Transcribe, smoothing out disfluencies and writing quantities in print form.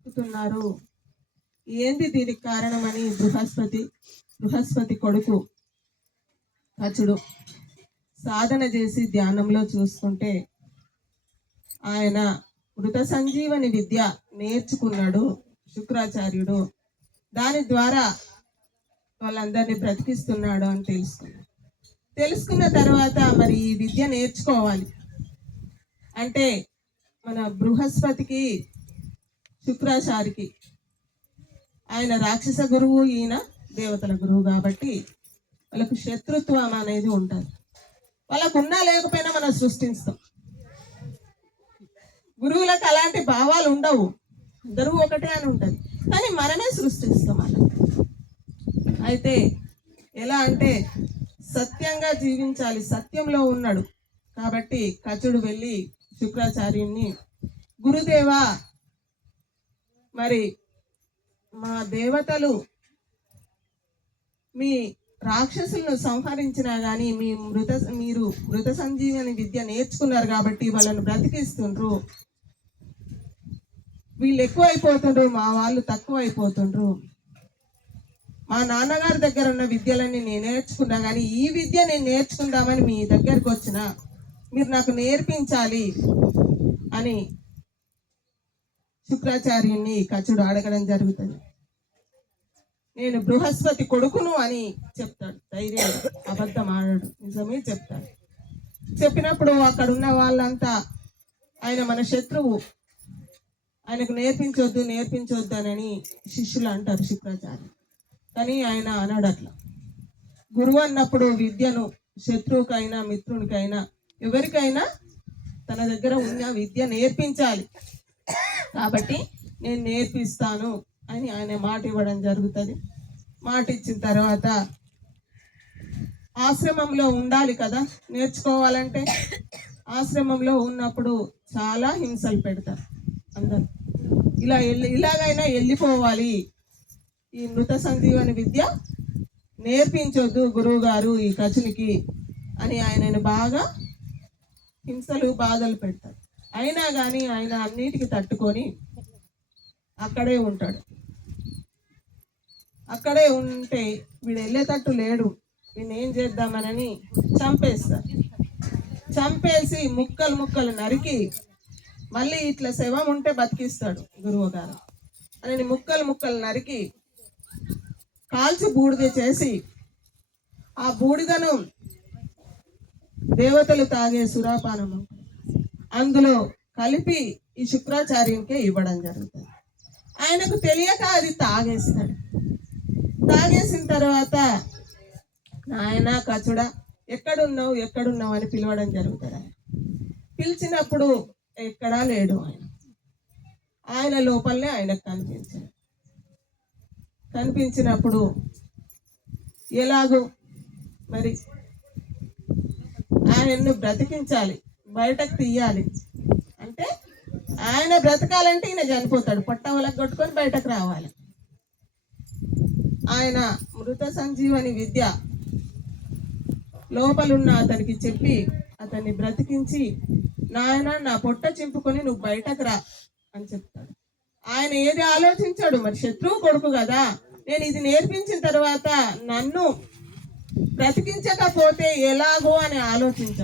చెప్తున్నారు. ఏంది దీనికి కారణమని బృహస్పతి కొడుకు కచుడు సాధన చేసి ధ్యానంలో చూసుకుంటే ఆయన మృత సంజీవని విద్య నేర్చుకున్నాడు శుక్రాచార్యుడు. దాని ద్వారా వాళ్ళందరినీ బ్రతికిస్తున్నాడు అని తెలుసుకున్న తర్వాత మరి ఈ విద్య నేర్చుకోవాలి అంటే మన బృహస్పతికి శుక్రాచారికి ఆయన రాక్షస గురువు, ఈయన దేవతల గురువు కాబట్టి వాళ్ళకు శత్రుత్వం అనేది ఉంటుంది. వాళ్ళకు ఉన్నా లేకపోయినా మనం సృష్టిస్తాం. గురువులకు అలాంటి భావాలు ఉండవు, అందరూ ఒకటే అని ఉంటుంది, కానీ మనమే సృష్టిస్తాం అలా. అయితే ఎలా అంటే సత్యంగా జీవించాలి, సత్యంలో ఉన్నాడు కాబట్టి కచుడు వెళ్ళి శుక్రాచార్యుని, గురుదేవా మరి మా దేవతలు మీ రాక్షసులను సంహరించినా కానీ మీరు మృత సంజీవని విద్య నేర్చుకున్నారు కాబట్టి వాళ్ళను బ్రతికిస్తుండ్రు. వీళ్ళు ఎక్కువ అయిపోతుండ్రు, మా వాళ్ళు తక్కువ అయిపోతుండ్రు. మా నాన్నగారి దగ్గర ఉన్న విద్యలన్నీ నేను నేర్చుకున్నా కానీ ఈ విద్య నేను నేర్చుకుందామని మీ దగ్గరకు వచ్చిన, మీరు నాకు నేర్పించాలి అని శుక్రాచార్యుని కచుడు అడగడం జరుగుతుంది. నేను బృహస్పతి కొడుకును అని చెప్తాడు. ధైర్యం, అబద్ధం ఆడాడు, నిజమే చెప్తాడు. చెప్పినప్పుడు అక్కడ ఉన్న వాళ్ళంతా ఆయన మన శత్రువు, ఆయనకు నేర్పించొద్దు అని శిష్యులు అంటారు శుక్రాచార్య. కానీ ఆయన అన్నాడు అట్లా. గురువు అన్నప్పుడు విద్యను శత్రువుకైనా మిత్రునికైనా ఎవరికైనా తన దగ్గర ఉన్న విద్య నేర్పించాలి కాబట్టి నేను నేర్పిస్తాను అని ఆయన మాట ఇవ్వడం జరుగుతుంది. మాట ఇచ్చిన తర్వాత ఆశ్రమంలో ఉండాలి కదా, నేర్చుకోవాలంటే ఆశ్రమంలో ఉన్నప్పుడు చాలా హింసలు పెడతారు అందరు. ఇలాగైనా వెళ్ళిపోవాలి, ఈ మృత సంజీవని విద్య నేర్పించొద్దు గురువు గారు ఈ కచునికి అని ఆయనను బాగా హింసలు బాధలు పెడతారు. అయినా కానీ ఆయన అన్నిటికీ తట్టుకొని అక్కడే ఉంటాడు. అక్కడే ఉంటే వీడు వెళ్ళేటట్టు లేడు, వీడిని ఏం చేద్దామనని చంపేస్తారు. చంపేసి ముక్కలు నరికి మళ్ళీ ఇట్లా శవం ఉంటే బతికిస్తాడు గురువు గారు అని ముక్కలు నరికి కాల్చి బూడిద చేసి ఆ బూడిదను దేవతలు తాగే సురాపానము అందులో కలిపి ఈ శుక్రాచార్యునికే ఇవ్వడం జరుగుతుంది. ఆయనకు తెలియక అది తాగేస్తాడు. తాగేసిన తర్వాత నాయన కచుడా ఎక్కడున్నావు అని పిలవడం జరుగుతుంది. పిలిచినప్పుడు ఎక్కడా లేడు ఆయన లోపలనే ఆయనకు కనిపించినప్పుడు ఎలాగో మరి ఆయన్ను బ్రతికించాలి, బయటకు తీయాలి. అంటే ఆయన బ్రతకాలంటే ఈయన చనిపోతాడు, పొట్టవలకు కొట్టుకొని బయటకు రావాలి. ఆయన మృత సంజీవని విద్య లోపలున్న అతనికి చెప్పి అతన్ని బ్రతికించి, నాయన నా పొట్ట చింపుకొని నువ్వు బయటకు రా అని చెప్తాడు. ఆయన ఏది ఆలోచించాడు, మరి శత్రువు కొడుకు కదా, నేను ఇది నేర్పించిన తర్వాత నన్ను బ్రతికించకపోతే ఎలాగో అని ఆలోచించాడు.